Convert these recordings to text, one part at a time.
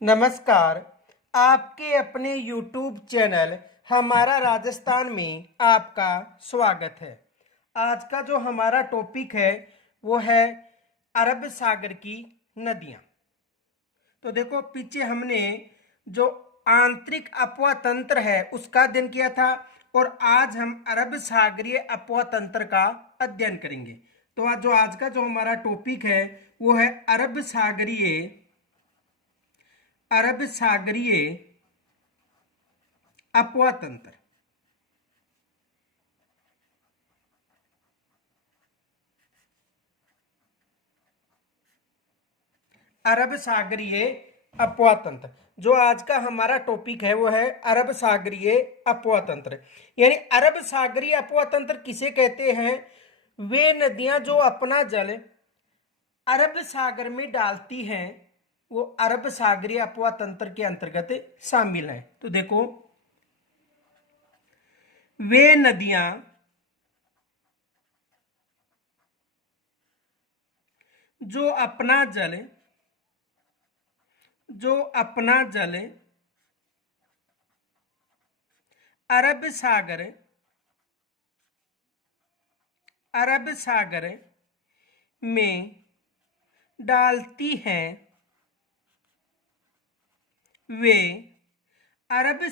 नमस्कार। आपके अपने YouTube चैनल हमारा राजस्थान में आपका स्वागत है। आज का जो हमारा टॉपिक है वो है अरब सागर की नदियाँ। तो देखो, पीछे हमने जो आंतरिक अपवाह तंत्र है उसका अध्ययन किया था और आज हम अरब सागरीय अपवाह तंत्र का अध्ययन करेंगे। तो आज का जो हमारा टॉपिक है वो है अरब सागरीय अपवाह तंत्र। अरब सागरीय अपवाह तंत्र जो आज का हमारा टॉपिक है वो है अरब सागरीय अपवाह तंत्र। यानी अरब सागरीय अपवाह तंत्र किसे कहते हैं? वे नदियां जो अपना जल अरब सागर में डालती हैं वो अरब सागरीय अपवाह तंत्र के अंतर्गत शामिल हैं। तो देखो, वे नदियां जो अपना जल अरब सागर में डालती हैं वे अरब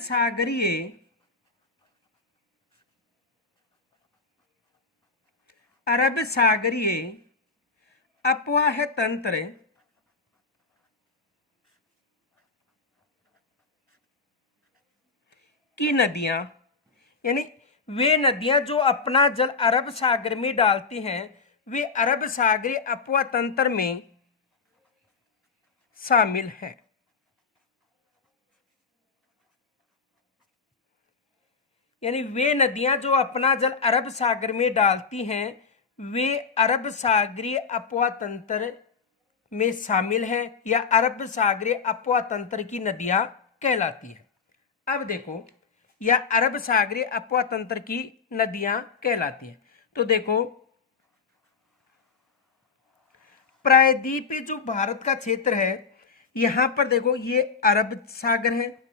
सागरीय अपवाह तंत्र की नदियां। यानी वे नदियां जो अपना जल अरब सागर में डालती हैं वे अरब सागरीय अपवाह तंत्र में शामिल हैं। यानी वे नदियां जो अपना जल अरब सागर में डालती हैं वे अरब सागरीय अपवाह तंत्र में शामिल हैं या अरब सागरीय अपवाह तंत्र की नदियां कहलाती हैं। अब देखो, या अरब सागरीय अपवाह तंत्र की नदियां कहलाती हैं। तो देखो, प्रायद्वीपीय जो भारत का क्षेत्र है यहां पर देखो ये अरब सागर है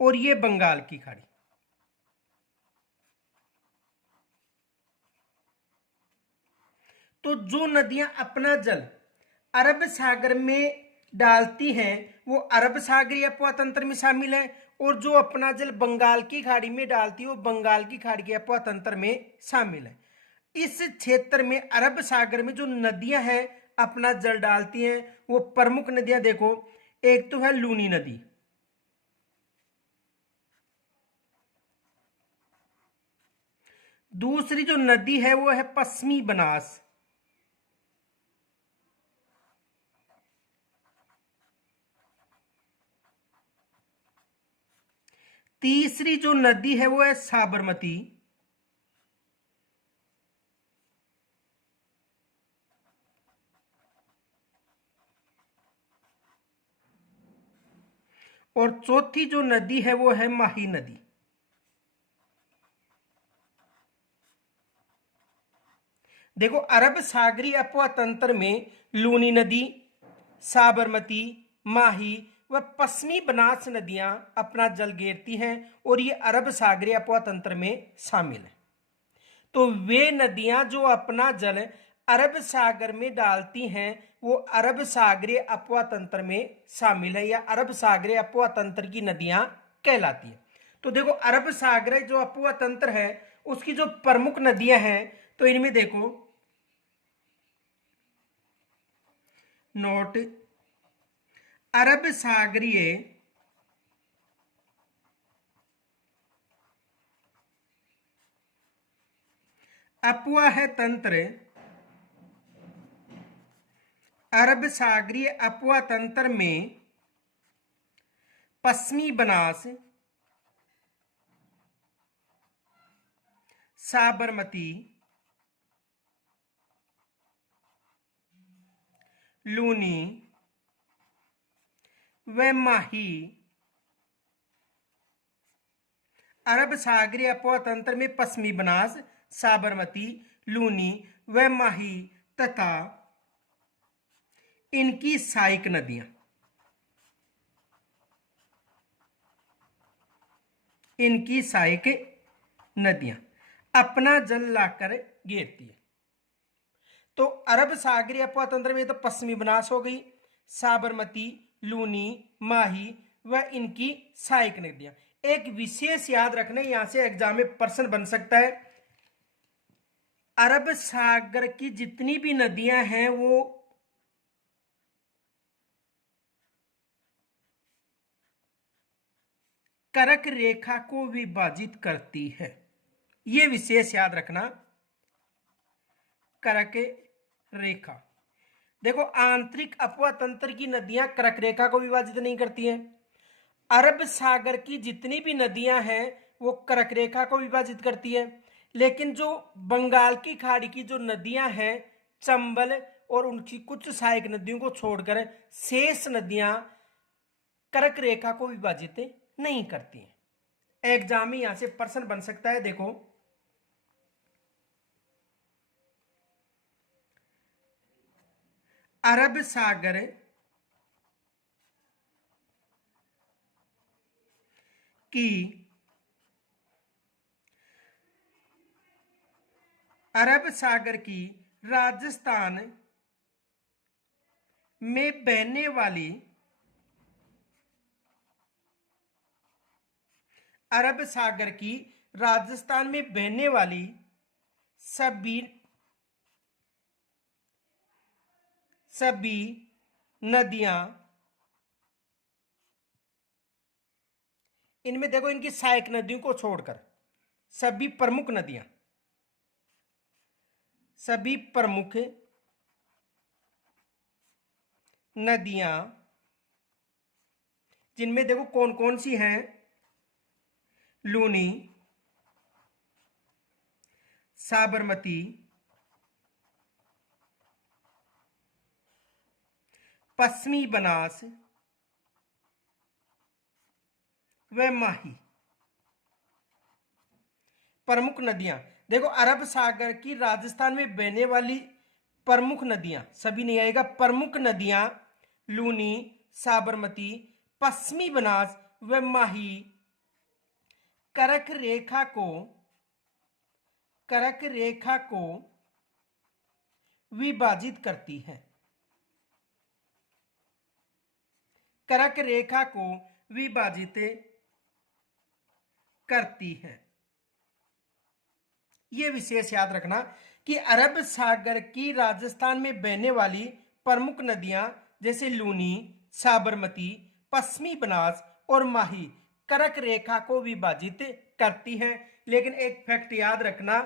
और ये बंगाल की खाड़ी। तो जो नदियां अपना जल अरब सागर में डालती हैं वो अरब सागरीय अपवाह तंत्र में शामिल है और जो अपना जल बंगाल की खाड़ी में डालती है वो बंगाल की खाड़ी के अपवाह तंत्र में शामिल है। इस क्षेत्र में अरब सागर में जो नदियां हैं अपना जल डालती हैं वो प्रमुख नदियां देखो, एक तो है लूनी नदी, दूसरी जो नदी है वो है पश्चिमी बनास, तीसरी जो नदी है वो है साबरमती, और चौथी जो नदी है वो है माही नदी। देखो, अरब सागरीय अपवाह तंत्र में लूनी नदी, साबरमती, माही व पश्चिमी बनास नदियां अपना जल घेरती हैं और ये अरब सागरीय अपवाह तंत्र में शामिल है। तो वे नदियां जो अपना जल अरब सागर में डालती हैं वो अरब सागरीय अपवाह तंत्र में शामिल है या अरब सागरीय अपवाह तंत्र की नदियां कहलाती है। तो देखो, अरब सागरीय जो अपवाह तंत्र है उसकी जो प्रमुख नदियां हैं तो इनमें देखो, नोट, अरब सागरीय अपवाह तंत्र, अरब सागरीय अपवाह तंत्र में पश्चिमी बनास, साबरमती, लूनी व माही अरब सागरीय अपवाह तंत्र में पश्चिमी बनास, साबरमती, लूनी व माही तथा इनकी सहायक नदियां, इनकी सहायक नदियां अपना जल लाकर घेरती है। तो अरब सागरीय अपवा तंत्र में तो पश्चिमी बनास हो गई, साबरमती, लूनी, माही व इनकी सहायक नदियां। एक विशेष याद रखने, यहां से एग्जाम में प्रश्न बन सकता है, अरब सागर की जितनी भी नदियां हैं वो कर्क रेखा को विभाजित करती है। यह विशेष याद रखना, कर्क रेखा। देखो आंतरिक अपवा तंत्र की नदियां कर्क रेखा को विभाजित नहीं करती हैं। अरब सागर की जितनी भी नदियां हैं वो कर्क रेखा को विभाजित करती है, लेकिन जो बंगाल की खाड़ी की जो नदियां हैं, चंबल और उनकी कुछ सहायक नदियों को छोड़कर शेष नदियां कर्क रेखा को विभाजित नहीं करती हैं। एग्जाम में यहां से प्रश्न बन सकता है, देखो अरब सागर की अरब सागर की राजस्थान में बहने वाली अरब सागर की राजस्थान में बहने वाली सभी नदियां, इनमें देखो इनकी सहायक नदियों को छोड़कर सभी प्रमुख नदियां, सभी प्रमुख नदियां जिनमें देखो कौन कौन सी हैं, लूनी, साबरमती, पश्चिमी बनास व माही। प्रमुख नदियां देखो अरब सागर की राजस्थान में बहने वाली प्रमुख नदियां, सभी नहीं आएगा, प्रमुख नदियां लूनी, साबरमती, पश्चिमी बनास व माही कर्क रेखा को विभाजित करती है, कर्क रेखा को विभाजित करती है। यह विशेष याद रखना कि अरब सागर की राजस्थान में बहने वाली प्रमुख नदियां जैसे लूनी, साबरमती, पश्चिमी बनास और माही कर्क रेखा को विभाजित करती हैं। लेकिन एक फैक्ट याद रखना,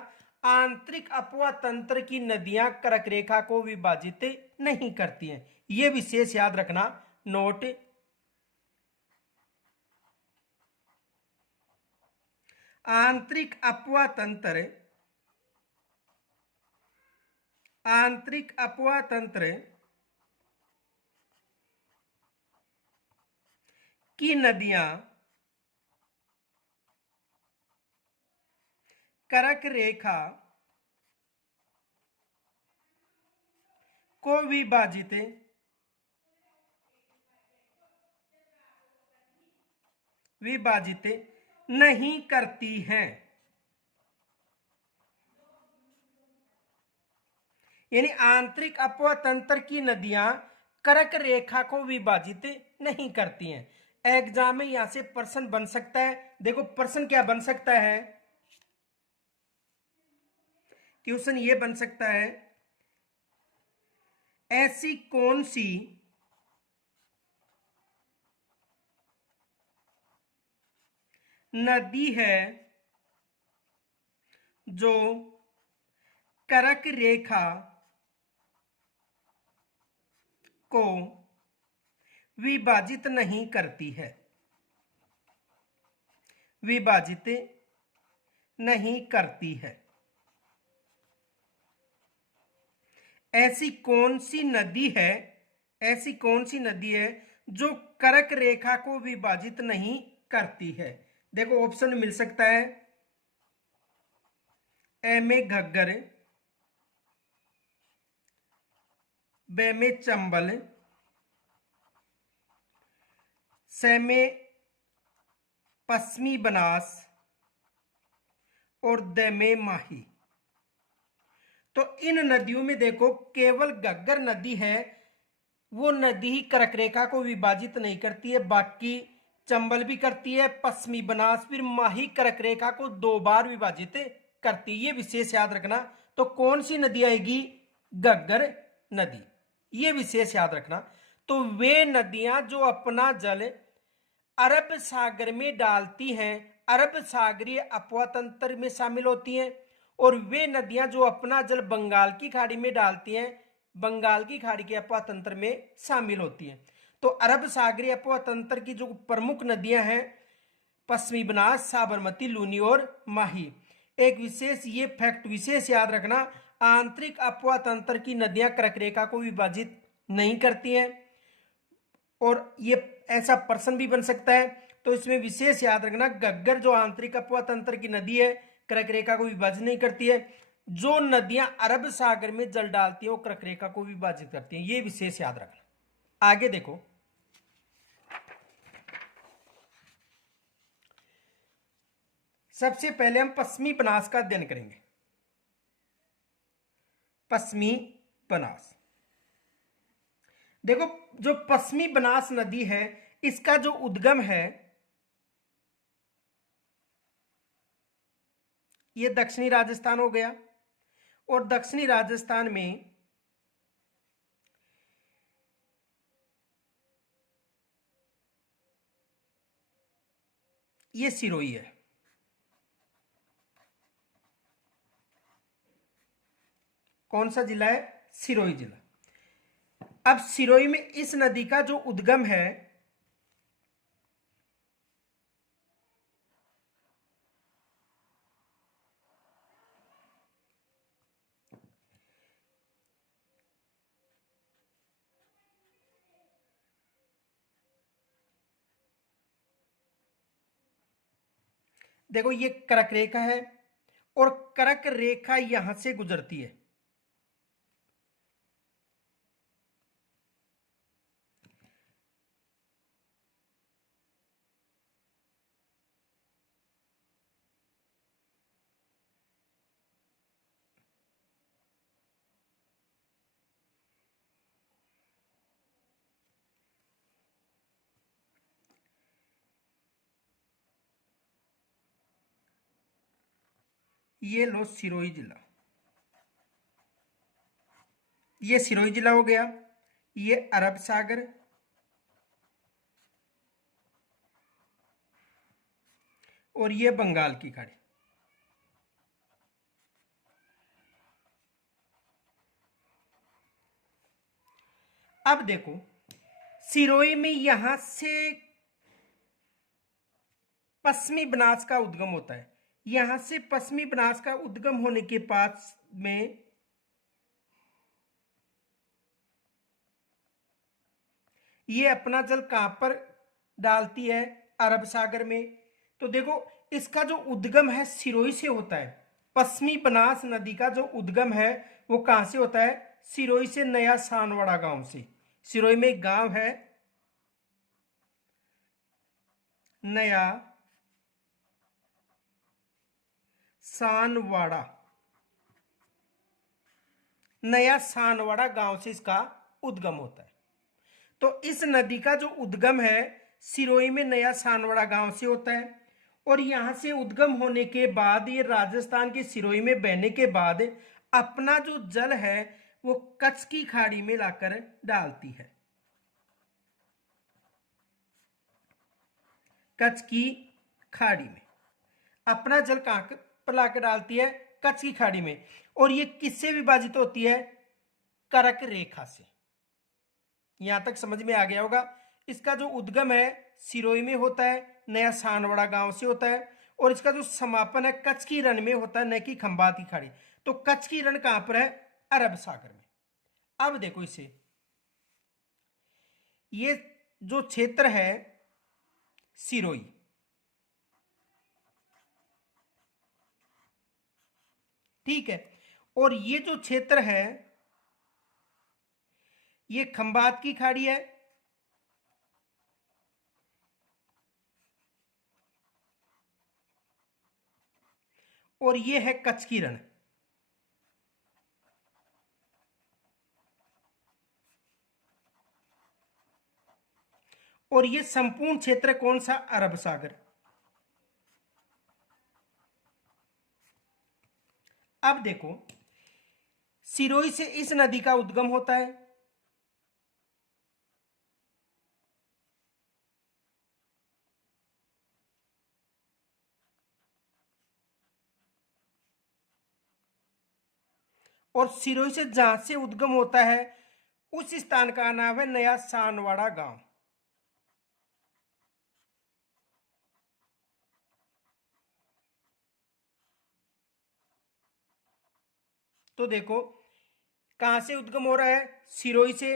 आंतरिक अपवा तंत्र की नदियां कर्क रेखा को विभाजित नहीं करती हैं। यह विशेष याद रखना, नोट। आंतरिक अपवा तंत्र की नदियां कर्क रेखा को विभाजित नहीं करती हैं। यानी आंतरिक अपवा तंत्र की नदियां कर्क रेखा को विभाजित नहीं करती हैं। एग्जाम में यहां से प्रश्न बन सकता है, देखो प्रश्न क्या बन सकता है, क्वेश्चन ये बन सकता है, ऐसी कौन सी नदी है जो कर्क रेखा को विभाजित नहीं करती है, विभाजित नहीं करती है। ऐसी कौन सी नदी है जो कर्क रेखा को विभाजित नहीं करती है। देखो ऑप्शन मिल सकता है, ए में घग्गर, बे में चंबल, सैमे पश्चिमी बनास और दमे माही। तो इन नदियों में देखो केवल घग्गर नदी है, वो नदी ही कर्क रेखा को विभाजित नहीं करती है, बाकी चंबल भी करती है, पश्चिमी बनास फिर माही कर्क रेखा को 2 बार विभाजित करती है। ये विशेष याद रखना। तो कौन सी नदी आएगी? घग्गर नदी, ये विशेष याद रखना। तो वे नदियां जो अपना जल अरब सागर में डालती हैं, अरब सागरीय अपवा तंत्र में शामिल होती हैं, और वे नदियां जो अपना जल बंगाल की खाड़ी में डालती हैं, बंगाल की खाड़ी के अपवा तंत्र में शामिल होती हैं। तो अरब सागरीय अपवा तंत्र की जो प्रमुख नदियां हैं, पश्चिमी बनास, साबरमती, लूनी और माही। एक विशेष ये फैक्ट विशेष याद रखना, आंतरिक अपवा तंत्र की नदियां कर्क रेखा को विभाजित नहीं करती हैं, और ये ऐसा प्रश्न भी बन सकता है। तो इसमें विशेष याद रखना, घग्गर जो आंतरिक अपवा तंत्र की नदी है, कर्क रेखा को विभाजित नहीं करती है। जो नदियां अरब सागर में जल डालती हैं वो कर्क रेखा को विभाजित करती हैं, ये विशेष याद रखना। आगे देखो, सबसे पहले हम पश्चिमी बनास का अध्ययन करेंगे। पश्चिमी बनास, देखो जो पश्चिमी बनास नदी है, इसका जो उद्गम है ये दक्षिणी राजस्थान हो गया, और दक्षिणी राजस्थान में ये सिरोही है। कौन सा जिला है? सिरोही जिला। अब सिरोही में इस नदी का जो उद्गम है, देखो ये कर्क रेखा है, और कर्क रेखा यहां से गुजरती है। ये लो सिरोही जिला, ये सिरोही जिला हो गया, ये अरब सागर, और ये बंगाल की खाड़ी। अब देखो सिरोही में यहां से पश्चिमी बनास का उद्गम होता है, यहां से पश्चिमी बनास का उद्गम होने के पास में ये अपना जल कहां पर डालती है? अरब सागर में। तो देखो इसका जो उद्गम है सिरोही से होता है। पश्चिमी बनास नदी का जो उद्गम है वो कहां से होता है? सिरोही से, नया सानवाड़ा गांव से। सिरोही में एक गांव है नया सानवाड़ा, नया सानवाड़ा गांव से इसका उद्गम होता है। तो इस नदी का जो उद्गम है सिरोही में नया सानवाड़ा गांव से होता है, और यहां से उद्गम होने के बाद ये राजस्थान के सिरोही में बहने के बाद अपना जो जल है वो कच्छ की खाड़ी में लाकर डालती है। कच्छ की खाड़ी में अपना जल कहां पर लाकर डालती है? कच्छ की खाड़ी में। और ये किससे विभाजित होती है? कर्क रेखा से। यहां तक समझ में आ गया होगा। इसका जो उद्गम है सिरोही में होता है, नया सानवाड़ा गांव से होता है, और इसका जो समापन है कच्छ की रण में होता है, न कि खंबात की खाड़ी। तो कच्छ की रण कहां पर है? अरब सागर में। अब देखो इसे, ये जो क्षेत्र है सिरोही, ठीक है, और ये जो क्षेत्र है ये खंबात की खाड़ी है, और ये है कच्छ की रण। और ये संपूर्ण क्षेत्र कौन सा? अरब सागर। अब देखो, सिरोही से इस नदी का उद्गम होता है, और सिरोही से जहां से उद्गम होता है उस स्थान का नाम है नया सानवाड़ा गांव। तो देखो, कहां से उद्गम हो रहा है? सिरोही से।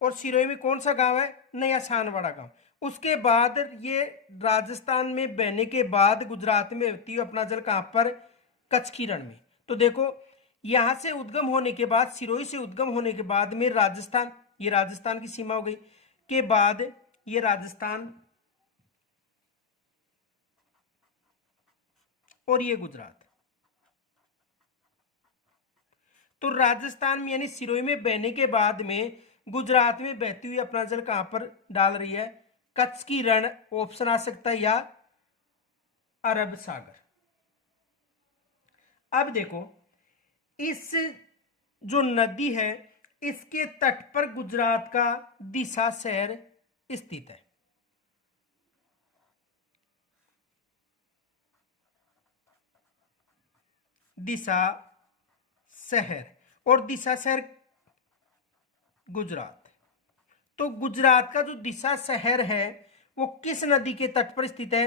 और सिरोही में कौन सा गांव है? नया सानवाड़ा गांव। उसके बाद ये राजस्थान में बहने के बाद गुजरात में बहती है अपना जल कहां पर? कच्छ की रण में। तो देखो, यहां से उद्गम होने के बाद, सिरोही से उद्गम होने के बाद में राजस्थान, ये राजस्थान की सीमा हो गई, के बाद ये राजस्थान और ये गुजरात। तो राजस्थान में यानी सिरोही में बहने के बाद में गुजरात में बहती हुई अपना जल कहां पर डाल रही है? कच्छ की रण ऑप्शन आ सकता है, या अरब सागर। अब देखो, इस जो नदी है इसके तट पर गुजरात का दिशा शहर स्थित है। दिशा शहर, और दिशा शहर गुजरात। तो गुजरात का जो दिशा शहर है वो किस नदी के तट पर स्थित है?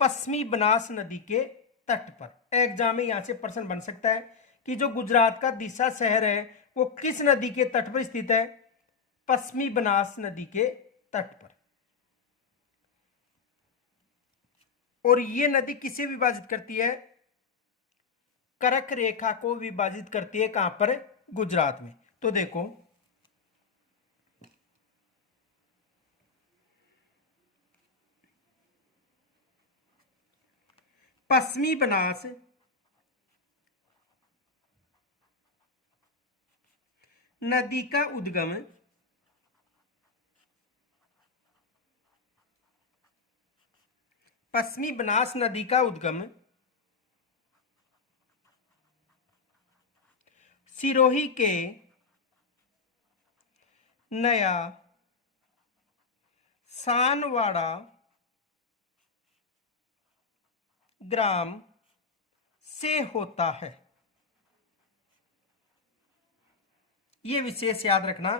पश्चिमी बनास नदी के तट पर। एग्जाम में यहां से प्रश्न बन सकता है कि जो गुजरात का दिशा शहर है वो किस नदी के तट पर स्थित है? पश्चिमी बनास नदी के तट पर। और ये नदी किसे विभाजित करती है? कर्क रेखा को विभाजित करती है। कहां पर? गुजरात में। तो देखो, पश्चिमी बनास नदी का उद्गम पश्चिमी बनास नदी का उद्गम सिरोही के नया सानवाड़ा ग्राम से होता है। यह विशेष याद रखना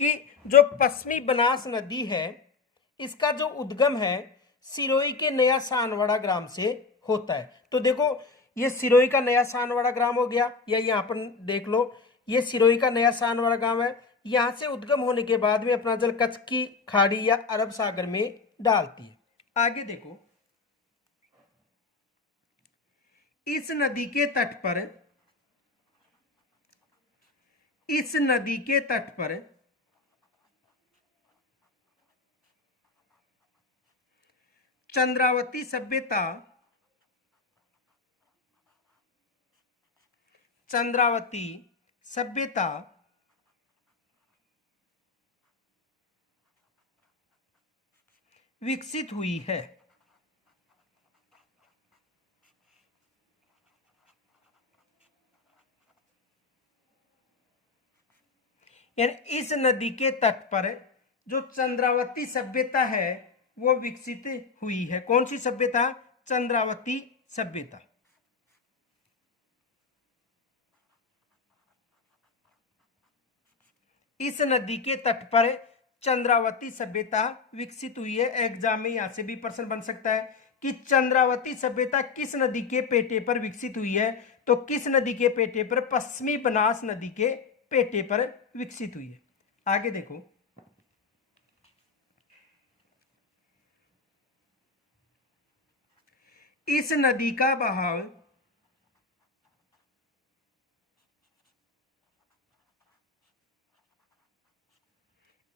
कि जो पश्चिमी बनास नदी है इसका जो उद्गम है सिरोही के नया सानवाड़ा ग्राम से होता है। तो देखो, ये सिरोही का नया सानवाड़ा ग्राम हो गया, या यहां पर देख लो, ये सिरोही का नया सानवाड़ा ग्राम है। यहां से उद्गम होने के बाद में अपना जल कच्छ की खाड़ी या अरब सागर में डालती है। आगे देखो, इस नदी के तट पर, इस नदी के तट पर चंद्रावती सभ्यता, चंद्रावती सभ्यता विकसित हुई है। यानी इस नदी के तट पर जो चंद्रावती सभ्यता है वो विकसित हुई है। कौन सी सभ्यता? चंद्रावती सभ्यता। इस नदी के तट पर चंद्रावती सभ्यता विकसित हुई है। एग्जाम में यहां से भी प्रश्न बन सकता है कि चंद्रावती सभ्यता किस नदी के पेटे पर विकसित हुई है? तो किस नदी के पेटे पर? पश्चिमी बनास नदी के पेटे पर विकसित हुई है। आगे देखो, इस नदी का बहाव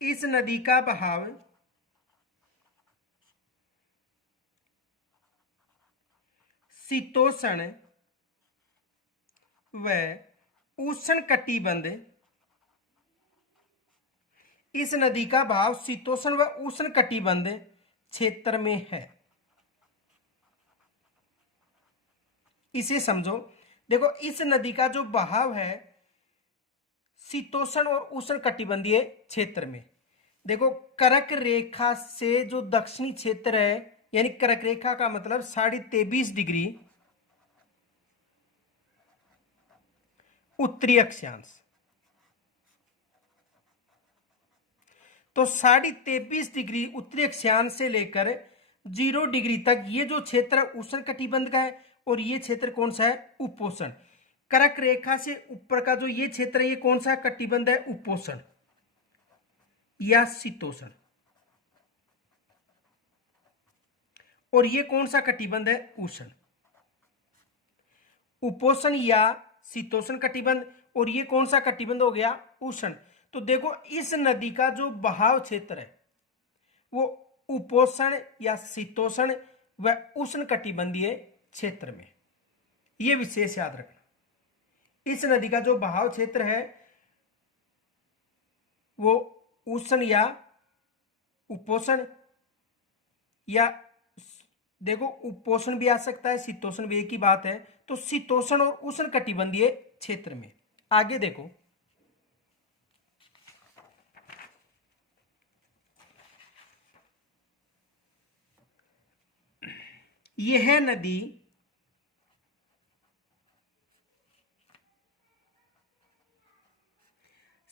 इस नदी का बहाव शीतोष्ण व उष्णकटिबंध, इस नदी का बहाव शीतोष्ण व उष्णकटिबंध क्षेत्र में है। इसे समझो। देखो, इस नदी का जो बहाव है शीतोष्ण और उष्णकटिबंधीय क्षेत्र में। देखो, कर्क रेखा से जो दक्षिणी क्षेत्र है, यानी कर्क रेखा का मतलब 23.5 डिग्री उत्तरी अक्षांश, तो 23.5 डिग्री उत्तरी अक्षांश से लेकर 0 डिग्री तक ये जो क्षेत्र उष्ण कटिबंध का है, और ये क्षेत्र कौन सा है? उपोष्ण। कर्क रेखा से ऊपर का जो ये क्षेत्र है, ये कौन सा कटिबंध है? उपोष्ण या शीतोष्ण। और ये कौन सा कटिबंध है? उष्ण। उपोष्ण या शीतोष्ण कटिबंध, और ये कौन सा कटिबंध हो गया? उष्ण। तो देखो, इस नदी का जो बहाव क्षेत्र है वो उपोष्ण या शीतोष्ण व उष्ण कटिबंधीय क्षेत्र में। ये विशेष याद रखना। इस नदी का जो बहाव क्षेत्र है वो उष्ण या उपोष्ण, या देखो उपोष्ण भी आ सकता है, शीतोष्ण भी, एक ही बात है। तो शीतोष्ण और उष्ण कटिबंधीय क्षेत्र में। आगे देखो, यह नदी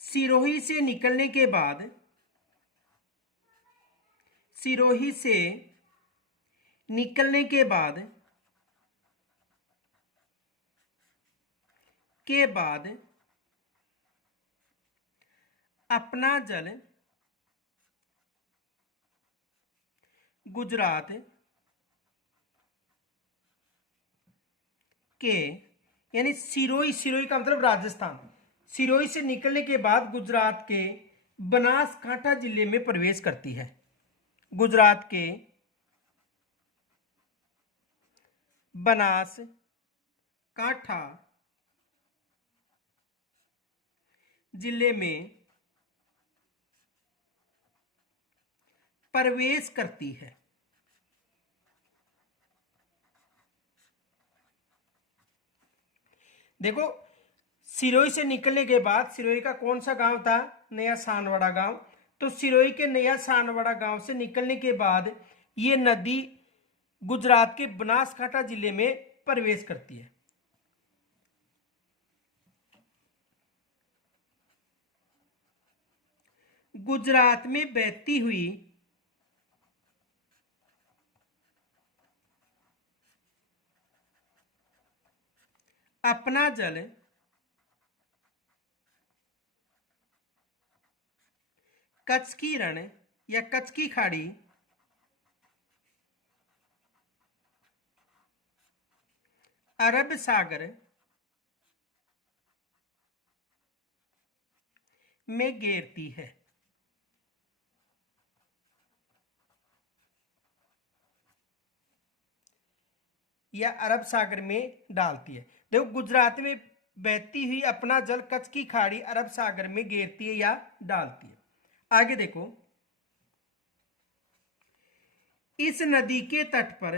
सिरोही से निकलने के बाद, सिरोही से निकलने के बाद अपना जल गुजरात के, यानी सिरोही, सिरोही का मतलब राजस्थान, सिरोही से निकलने के बाद गुजरात के बनासकांठा जिले में प्रवेश करती है। गुजरात के बनासकांठा जिले में प्रवेश करती है। देखो, सिरोही से निकलने के बाद सिरोही का कौन सा गांव था? नया सानवाड़ा गांव। तो सिरोही के नया सानवाड़ा गांव से निकलने के बाद ये नदी गुजरात के बनासकांठा जिले में प्रवेश करती है। गुजरात में बहती हुई अपना जल कच्छ की रण या कच्छ की खाड़ी अरब सागर में घेरती है, या अरब सागर में डालती है। देखो, गुजरात में बहती हुई अपना जल कच्छ की खाड़ी अरब सागर में घेरती है या डालती है। आगे देखो, इस नदी के तट पर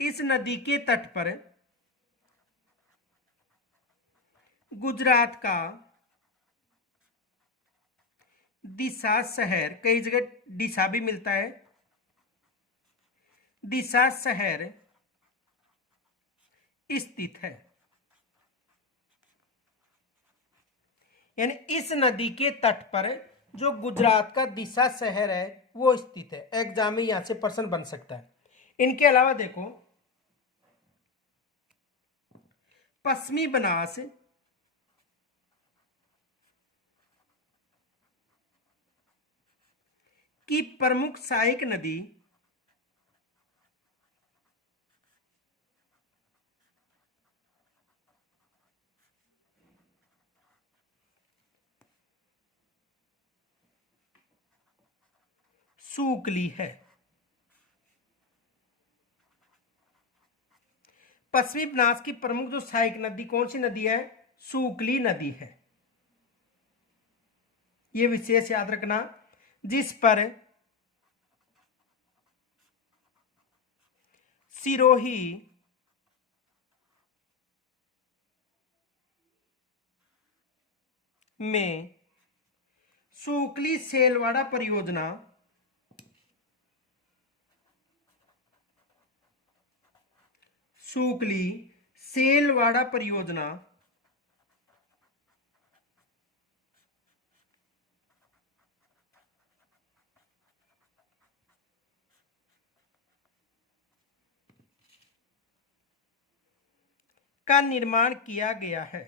इस नदी के तट पर गुजरात का दिशा शहर, कई जगह दिशा भी मिलता है, दिशा शहर स्थित है। यानी इस नदी के तट पर जो गुजरात का दिशा शहर है वो स्थित है। एग्जाम में यहां से प्रश्न बन सकता है। इनके अलावा देखो, पश्चिमी बनास की प्रमुख सहायक नदी सूकली है। पश्चिमी बनास की प्रमुख जो सहायक नदी कौन सी नदी है? सूकली नदी है। यह विशेष याद रखना, जिस पर सिरोही में सूकली सेलवाड़ा परियोजना सूकली सेलवाड़ा परियोजना का निर्माण किया गया है।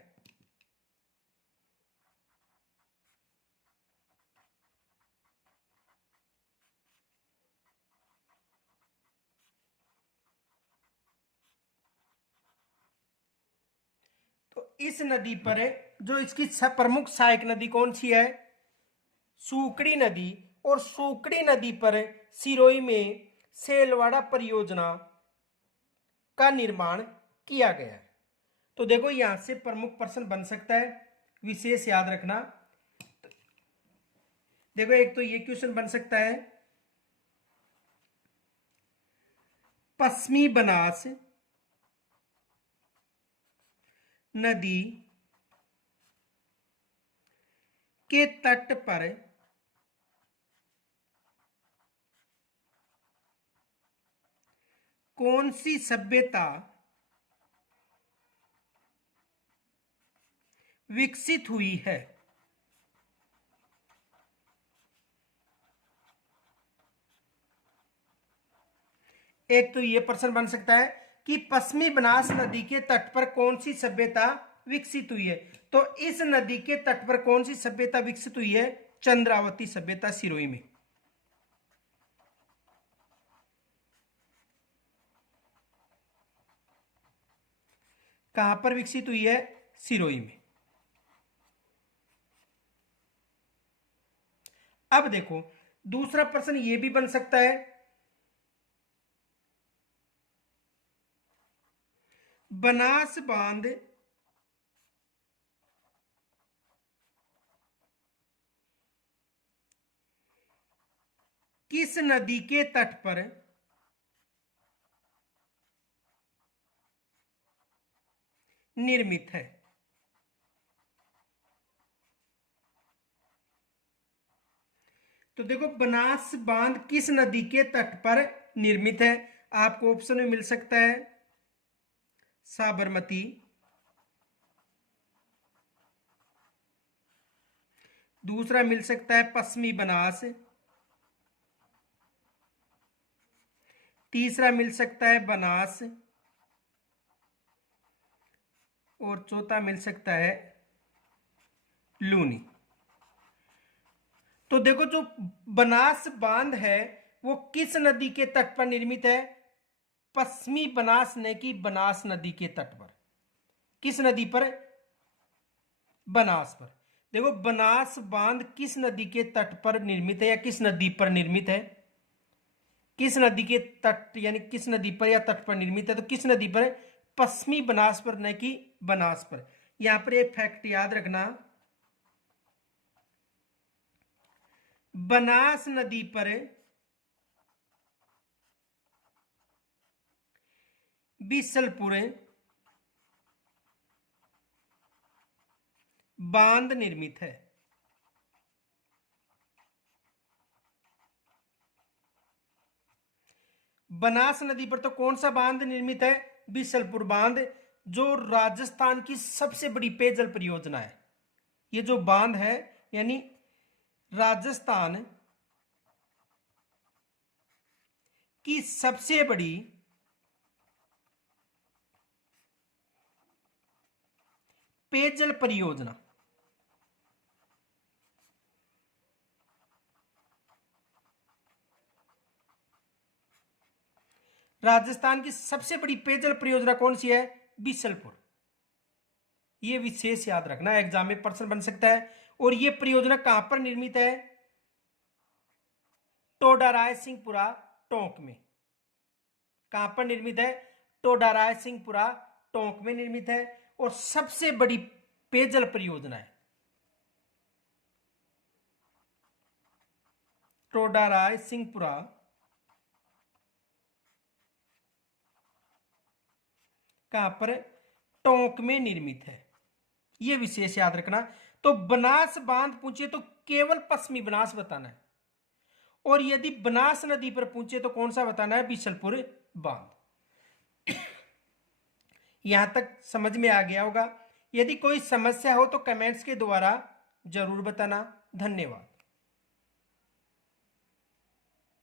तो इस नदी पर जो इसकी प्रमुख सहायक नदी कौन सी है? सूकड़ी नदी। और सूकड़ी नदी पर सिरोही में सेलवाड़ा परियोजना का निर्माण किया गया है। तो देखो यहां से प्रमुख प्रश्न बन सकता है, विशेष याद रखना। देखो एक तो ये क्वेश्चन बन सकता है, पश्चिमी बनास नदी के तट पर कौन सी सभ्यता विकसित हुई है? एक तो यह प्रश्न बन सकता है कि पश्चिमी बनास नदी के तट पर कौन सी सभ्यता विकसित हुई है। तो इस नदी के तट पर कौन सी सभ्यता विकसित हुई है? चंद्रावती सभ्यता सिरोही में। कहां पर विकसित हुई है? सिरोही में। अब देखो दूसरा प्रश्न यह भी बन सकता है, बनास बांध किस नदी के तट पर निर्मित है? तो देखो बनास बांध किस नदी के तट पर निर्मित है? आपको ऑप्शन में मिल सकता है साबरमती, दूसरा मिल सकता है पश्चिमी बनास, तीसरा मिल सकता है बनास, और चौथा मिल सकता है लूनी। तो देखो जो बनास बांध है वो किस नदी के तट पर निर्मित है? पश्चिमी बनास ने की बनास नदी के तट पर। किस नदी पर? बनास पर। देखो बनास बांध किस नदी के तट पर निर्मित है या किस नदी पर निर्मित है? किस नदी के तट यानी किस नदी पर या तट पर निर्मित है? तो किस नदी पर? पश्चिमी बनास पर, न कि बनास पर। यहां पर एक फैक्ट याद रखना, बनास नदी पर बीसलपुर बांध निर्मित है। बनास नदी पर तो कौन सा बांध निर्मित है? बीसलपुर बांध, जो राजस्थान की सबसे बड़ी पेयजल परियोजना है। ये जो बांध है यानी राजस्थान की सबसे बड़ी पेयजल परियोजना। राजस्थान की सबसे बड़ी पेयजल परियोजना कौन सी है? बीसलपुर। यह विशेष याद रखना, एग्जाम में प्रश्न बन सकता है। और यह परियोजना कहां पर निर्मित है? टोडाराय सिंहपुरा टोंक में। कहां पर निर्मित है? टोडाराय सिंहपुरा टोंक में निर्मित है और सबसे बड़ी पेयजल परियोजना है। टोडाराय सिंहपुरा कहां पर? टोंक में निर्मित है। यह विशेष याद रखना। तो बनास बांध पूछे तो केवल पश्चिमी बनास बताना है, और यदि बनास नदी पर पूछे तो कौन सा बताना है? बिशलपुर बांध। यहां तक समझ में आ गया होगा। यदि कोई समस्या हो तो कमेंट्स के द्वारा जरूर बताना। धन्यवाद।